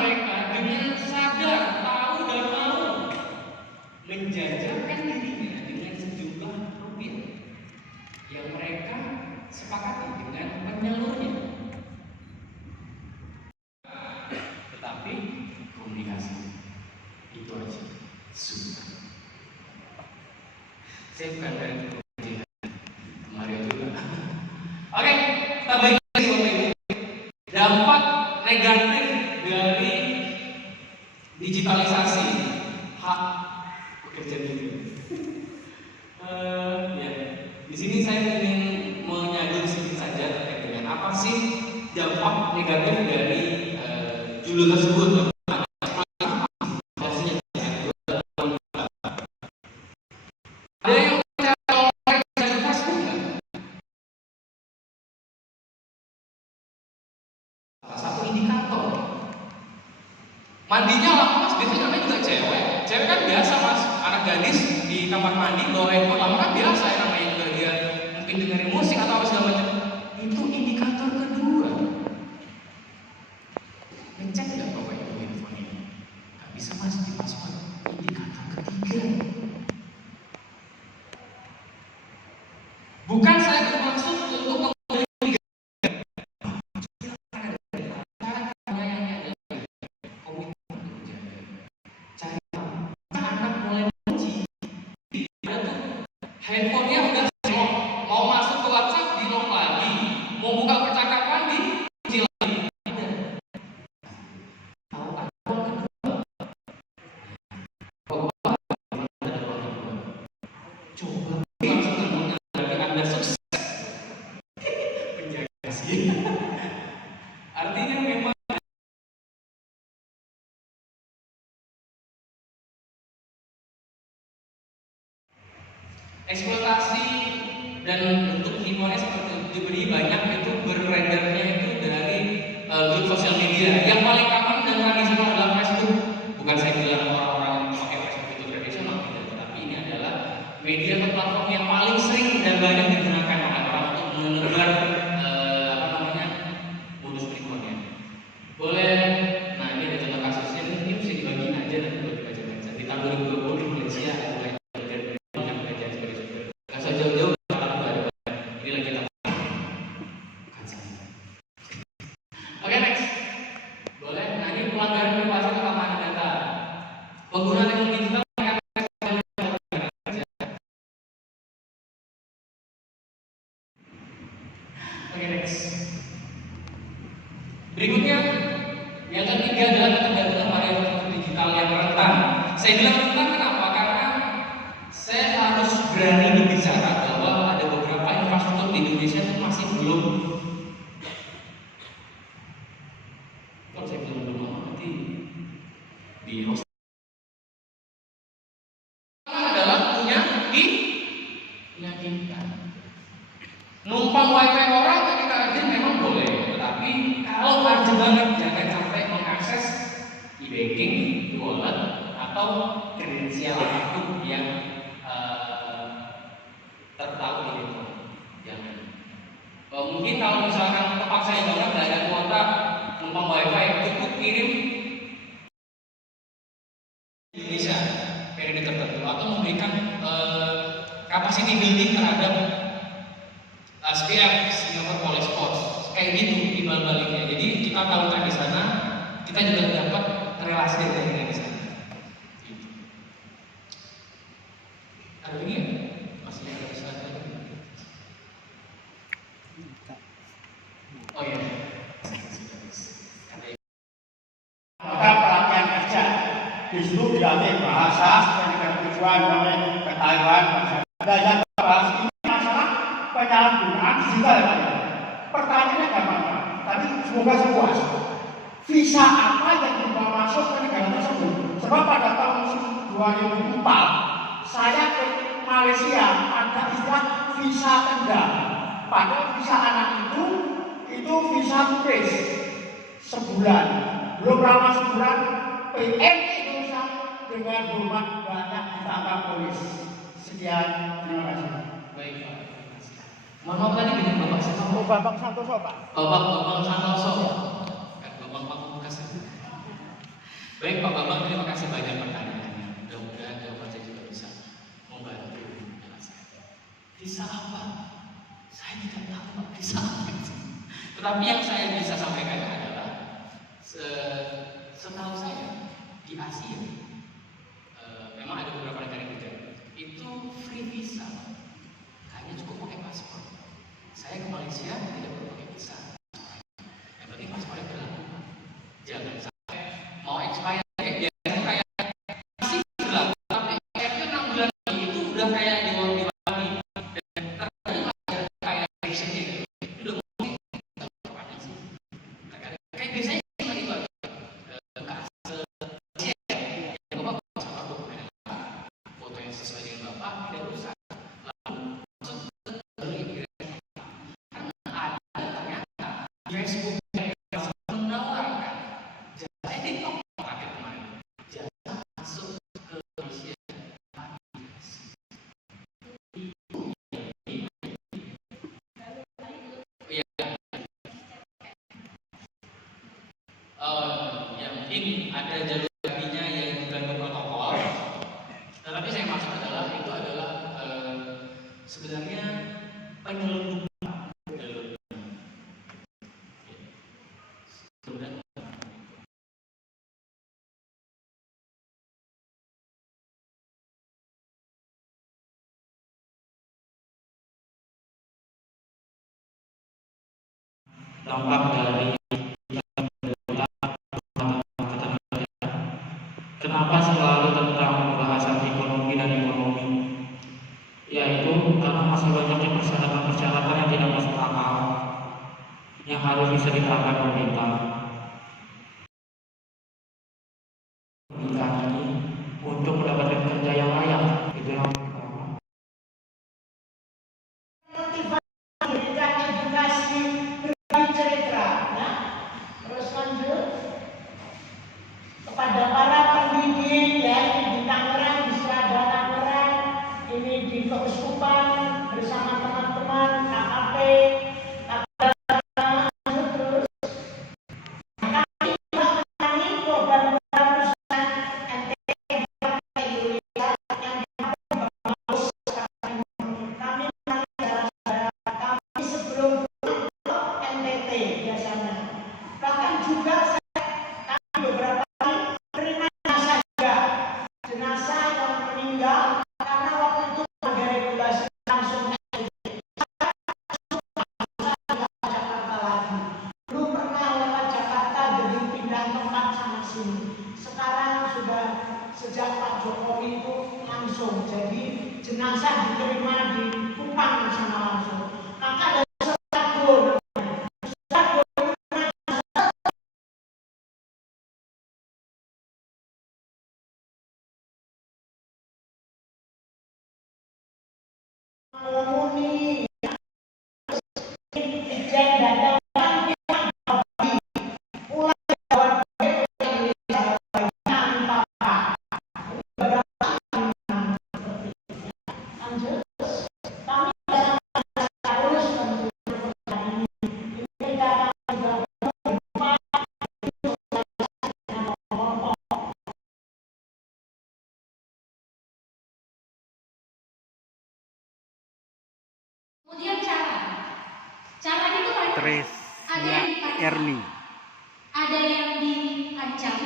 mereka dengan sadar, tahu dan mau menjajakan dirinya dengan sejumlah rupiah yang mereka sepakati dengan penyalurnya. Tetapi komunikasi itu aja susah. Saya bukan dari kemarin juga. Oke, kita balik lagi Bapak Ibu. Dampak negatif dari digitalisasi hak pekerja migran. Ya, di sini saya ingin menyadari sedikit saja terkait dengan apa sih dampak negatif dari judul tersebut. Ada yang satu indikator mandinya lama mas, biasanya namanya juga cewek kan biasa mas, anak gadis di kamar mandi bawa handphone lama kan biasa ya, namanya juga dia mungkin dengerin musik atau apa segala macam. Itu indikator kedua. Ngecek nggak bapak ibu handphone ini? Nggak bisa mas, di password. Indikator ketiga. Bukan saya bermaksud untuk handphonenya udah lock, mau masuk ke WhatsApp di lock lagi, mau buka percakapan di kunci lagi. Coba langsung berarti Anda sukses penjaga sih. Artinya memang eksploitasi dan bentuk himonnya seperti diberi banyak itu berrendernya itu dari grup sosial media. Yang paling common dan tradisional adalah Facebook. Bukan saya bilang orang-orang yang pakai Facebook itu tradisional, tidak, tetapi ini adalah media atau platform yang paling sering dan banyak digunakan oleh orang untuk menebar bonus berikutnya. Boleh, nah ini ada contoh kasusnya, ini bisa dibagiin aja dan baca-baca. Di tahun 2020 di Malaysia ada jauh-jauh ini lagi kita. Oke, next. Boleh. Nah, ini pelanggaran privasi atau keamanan data. Penggunaan teknologi digital. Oke, next. Berikutnya, yang ketiga adalah ketergantungan variabel digital yang rentan. Saya bilang rentan kenapa? Karena saya harus berani berbicara bahwa ada beberapa infrastruktur di Indonesia itu masih belum. Kalau saya bilang belum nanti di host adalah punya kita. Numpang wifi orang ketika urgent memang boleh, tetapi kalau urgent banget jangan sampai mengakses e-banking, e-wallet atau kredensial apapun yang tertahu di handphone. Jangan. Mungkin kalau misalkan terpaksa yang banget nggak ada kuota numpang wifi, cukup kirim Indonesia periode tertentu atau memberikan capacity building terhadap SPF Singapore Police Force kayak gitu timbal baliknya. Jadi kita tahu kan di sana, kita juga dapat relasi dengan di sana. Gitu. Ada lagi ya? Masih ada di sana. Oh iya. Maka pelatihan kerja di situ dilatih bahasa dengan tujuan oleh ketahuan bahasa. Dan bahas ini masalah penyalahgunaan digital. Pertanyaannya gampang, tapi semoga sepuas. Visa apa yang dibawa masuk ke negara tersebut? Sebab pada tahun 2004 saya ke Malaysia ada istilah visa tenda. Pada visa anak itu visa turis sebulan. Belum lama sebulan PM Indonesia dengan hormat banyak ditangkap polis. Sekian, terima kasih. Baik Pak. Mohon maaf tadi dengan Bapak siapa? Bapak Santoso Pak. Bapak Santoso. Bapak Pamungkas. Baik Pak Bambang, terima kasih banyak pertanyaannya. Mudah-mudahan jawaban saya juga bisa membantu menjelaskan. Visa apa? Saya tidak tahu Pak, visa apa. Tetapi yang saya bisa sampaikan adalah setahu saya di Asia memang ada beberapa negara juga itu free visa, hanya cukup pakai paspor. Saya ke Malaysia tidak perlu pakai visa, yang penting paspornya berlaku. Jangan sampai mau expired kayak biasanya kayak masih berlaku, tapi expirednya 6 bulan lagi itu udah kayak diwawangi dan terkadang ada kayak actionnya gitu. Itu udah mungkin sih. Kayak biasanya cuma itu aja. Foto yang sesuai dengan Bapak tidak usah. Facebook menawarkan jasa TikTok pakai kemarin jasa masuk ke Malaysia. Iya. Ya mungkin ada jalur gajinya yang diganggu protokol. Tetapi saya maksud adalah itu adalah sebenarnya penyelundupan. Dampak dari kenapa selalu tentang pembahasan ekonomi dan ekonomi, yaitu karena masih banyaknya persyaratan-persyaratan yang tidak masuk akal yang harus bisa diterapkan pemerintah untuk mendapatkan kerja yang layak. Itu yang pertama. Memberikan edukasi berbagi cerita, ya. Terus lanjut kepada para pendidik ya di Tangerang, di Selada Tangerang, ini di Keuskupan bersama teman-teman KKP. Sekarang sudah sejak Pak Jokowi itu langsung, jadi jenazah diterima di Kupang sana langsung. Maka ada komuni, Dijen Data kemudian caranya itu banyak. Ada yang dipaksa, ada yang diancam,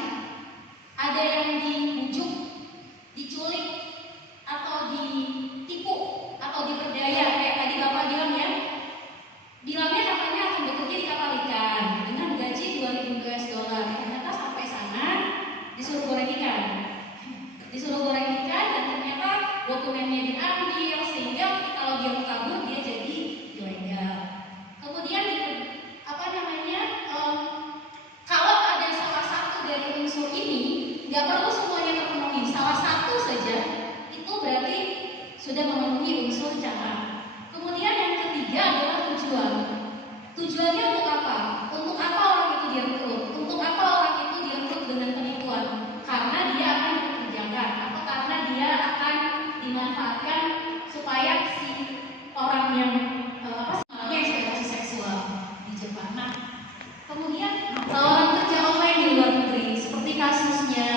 ada yang dibujuk, diculik, atau ditipu, atau diperdaya. Kayak tadi Bapak bilang ya, bilangnya katanya akan bekerja di kapal ikan dengan gaji $2.000. Ternyata sampai sana disuruh goreng ikan, dan ternyata dokumennya diambil sehingga kalau dia mau kabur dia jadi ilegal. Kemudian kalau ada salah satu dari unsur ini, nggak perlu semuanya terpenuhi, salah satu saja itu berarti sudah memenuhi unsur cara. Kemudian yang ketiga adalah tujuan. Tujuannya untuk apa? Untuk apa orang itu direkrut? Untuk apa orang itu direkrut dengan penipuan? Karena dia akan dipekerjakan atau karena dia akan dimanfaatkan supaya si orang yang eksploitasi seksual di Jepang. Nah, kemudian tawaran kerja online di luar negeri seperti kasusnya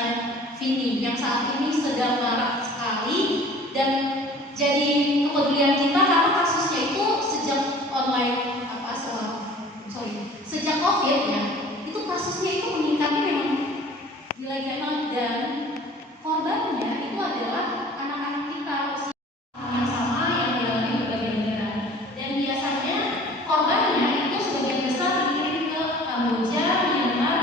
jadi kepedulian kita karena kasusnya itu sejak online sejak COVID ya, itu kasusnya itu meningkatnya memang gila-gilaan dan korbannya itu adalah anak-anak kita usia yang sama yang dialami berbagai negara, dan biasanya korbannya itu sebagian besar dikirim ke Kamboja, Myanmar,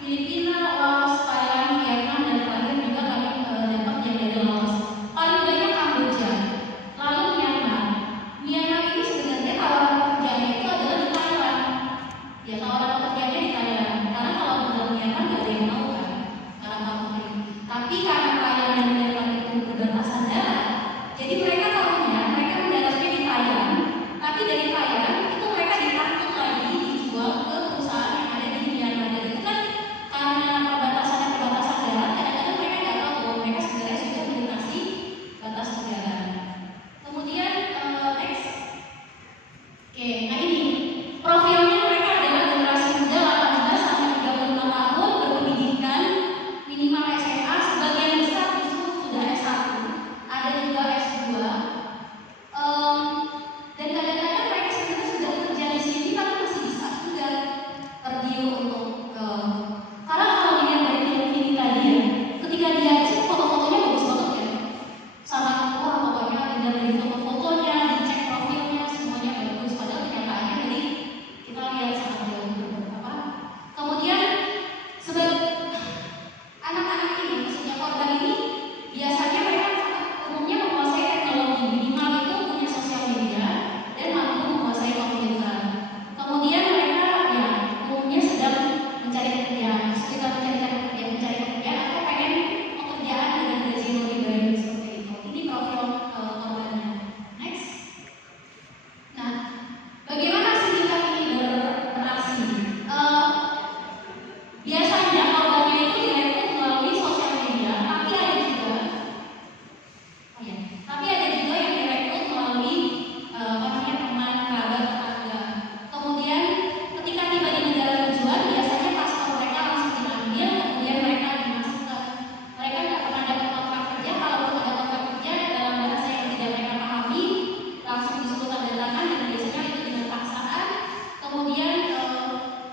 Filipina, Laos, Thailand, Vietnam, dan terakhir juga kami dapat yang dari Laos. Paling banyak Kamboja, lalu Myanmar. Myanmar ini sebenarnya tawaran pekerjaannya itu adalah di Thailand. Ya, tawaran pekerjaannya di Thailand. Karena kalau benar Myanmar nggak ada yang mau kan, karena kamu ini. Tapi karena Thailand dan Myanmar itu berbatasan darat, jadi mereka tahunya mereka mendaratnya di Thailand. Tapi dari Thailand itu mereka diangkut lagi dijual ke perusahaan yang ada di Myanmar. Dan itu kan karena perbatasan darat, kadang-kadang mereka nggak tahu bahwa mereka sebenarnya sudah melintasi batas negara. Kemudian next, oke, nah ini profilnya mereka adalah generasi muda 18 sampai 35 tahun, berpendidikan minimal SMA, sebagian besar justru sudah S1, ada juga S2. Dan kadang-kadang mereka sebenarnya sudah kerja di sini tapi masih bisa juga tergiur untuk karena kalau dilihat dari film ini tadi ya, ketika dia cek foto-fotonya bagus banget ya, sangat wah pokoknya dilihat dari foto-fotonya, dicek profilnya semuanya bagus, padahal kenyataannya tadi kita lihat sangat jauh apa. Kemudian anak-anak ini, maksudnya korban ini, biasanya mereka umumnya menguasai teknologi, minimal itu punya sosial media dan mampu menguasai komputer. Kemudian mereka ya umumnya sedang mencari pekerjaan, kesulitan mencari pekerjaan atau pengen pekerjaan dengan gaji yang lebih baik seperti itu. Ini profil korbannya. Next. Nah, bagaimana sindikat ini beraksi? Biasanya korbannya itu direkrut melalui sosial media, tapi ada juga yang direkrut melalui teman, kerabat, tetangga. Kemudian ketika tiba di negara tujuan, biasanya paspor mereka langsung diambil, kemudian mereka dimasukkan. Mereka nggak pernah dapat kontrak kerja, kalaupun ada kontrak kerja dalam bahasa yang tidak mereka pahami, langsung disuruh tanda tangan dan biasanya itu dengan paksaan. Kemudian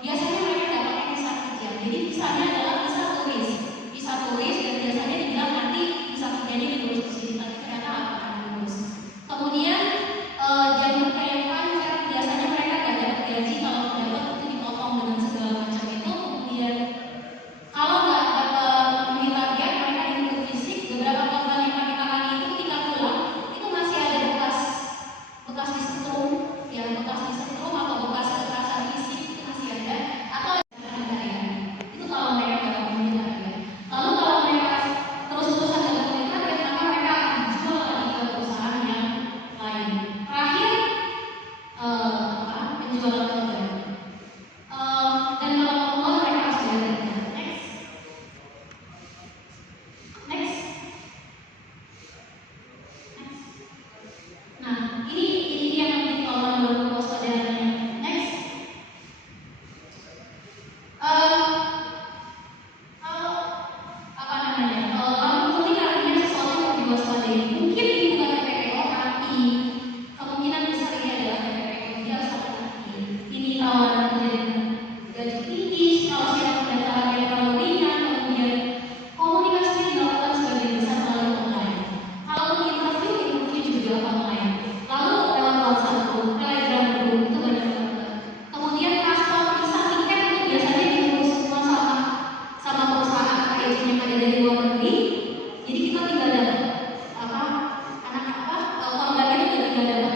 biasanya mereka dapat visa kerja. Jadi visanya adalah visa turis dan biasanya dibilang nanti visa kerjanya diurus di sini, tapi ternyata akan diurus. Kemudian jam kerja yang panjang, biasanya mereka nggak dapat gaji, kalau dapat itu dipotong dengan segala macam itu. Kemudian kalau nggak dapat memenuhi target, mereka dituntut fisik. Beberapa korban yang kami tangani itu ketika pulang itu masih ada bekas disetrum, ya bekas disetrum atau bekas kekerasan fisik itu masih ada, atau itu kalau mereka nggak memenuhi target. Lalu kalau mereka terus-terusan nggak memenuhi target, maka mereka akan dijual lagi ke perusahaan yang lain. Terakhir penjualan organ. Dan kalau keluar mereka harus bayar denda. Next. Nah, ini yang penting kalau menurut kewaspadaannya. Next. Lalu ketika artinya sesuatu yang diwaspadai, mungkin ini bukan TPPO, tapi kemungkinan besar ini adalah TPPO. Dia harus hati-hati. Ini tawaran kerja dengan gaji tinggi, kalau pendaftaran yang terlalu ringan, kemudian komunikasi dilakukan sebagian besar melalui online. Kalau interview juga dilakukan online. Lalu lewat WhatsApp group, Telegram group, itu banyak banget. Kemudian paspor, visa, tiket itu biasanya diurus semua sama perusahaan agent yang ada dari luar negeri. Jadi kita tinggal dapat korbannya juga tinggal dapat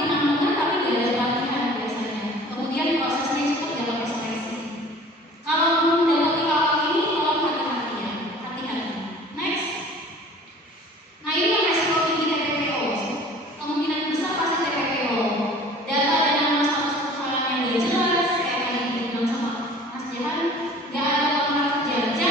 penampungan tapi tidak ada pelatihan biasanya. Kemudian prosesnya cukup dalam ekspresi. Kalau mendapati hal ini, tolong hati-hati. Next. Nah, ini yang resiko tinggi TPPO. Kemungkinan besar pasti TPPO. Data dan nama status perusahaan yang tidak jelas, kayak tadi dibilang sama Mas Jahan, nggak ada kontrak kerja.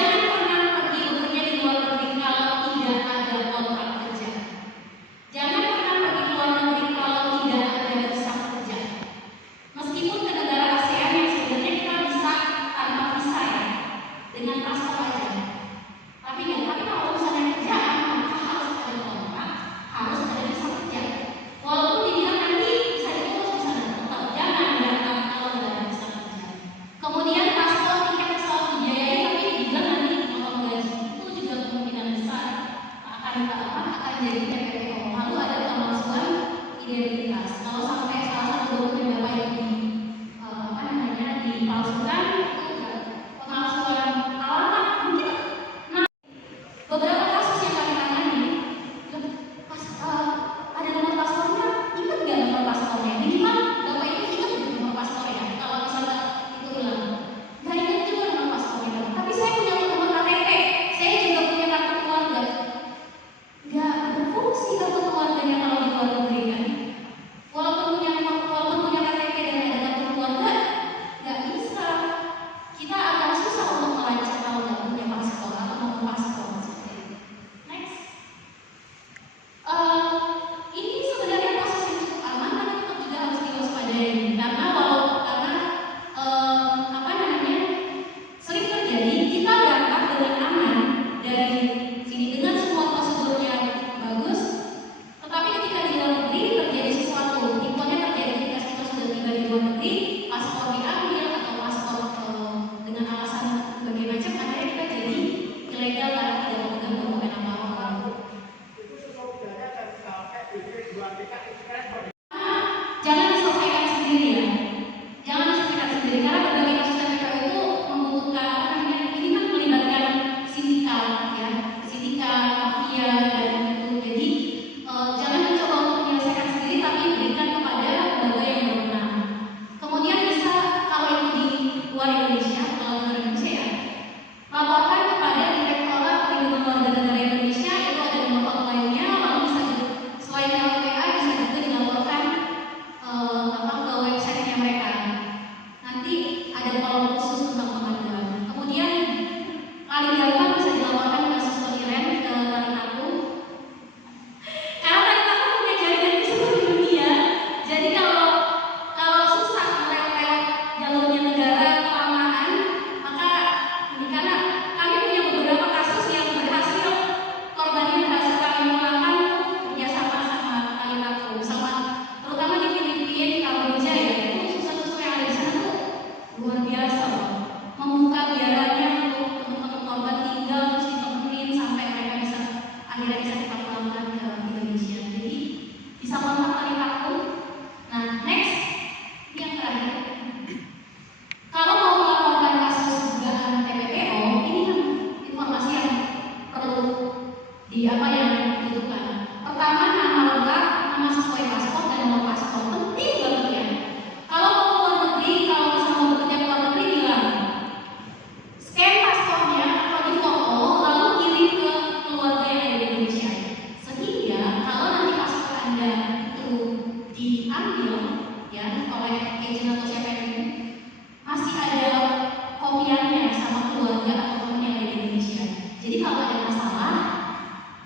kopiannya sama keluarga atau teman yang ada di Indonesia. Jadi kalau ada masalah,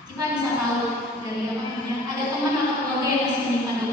kita bisa tahu dari apa namanya, ada teman atau keluarga yang masih menyimpan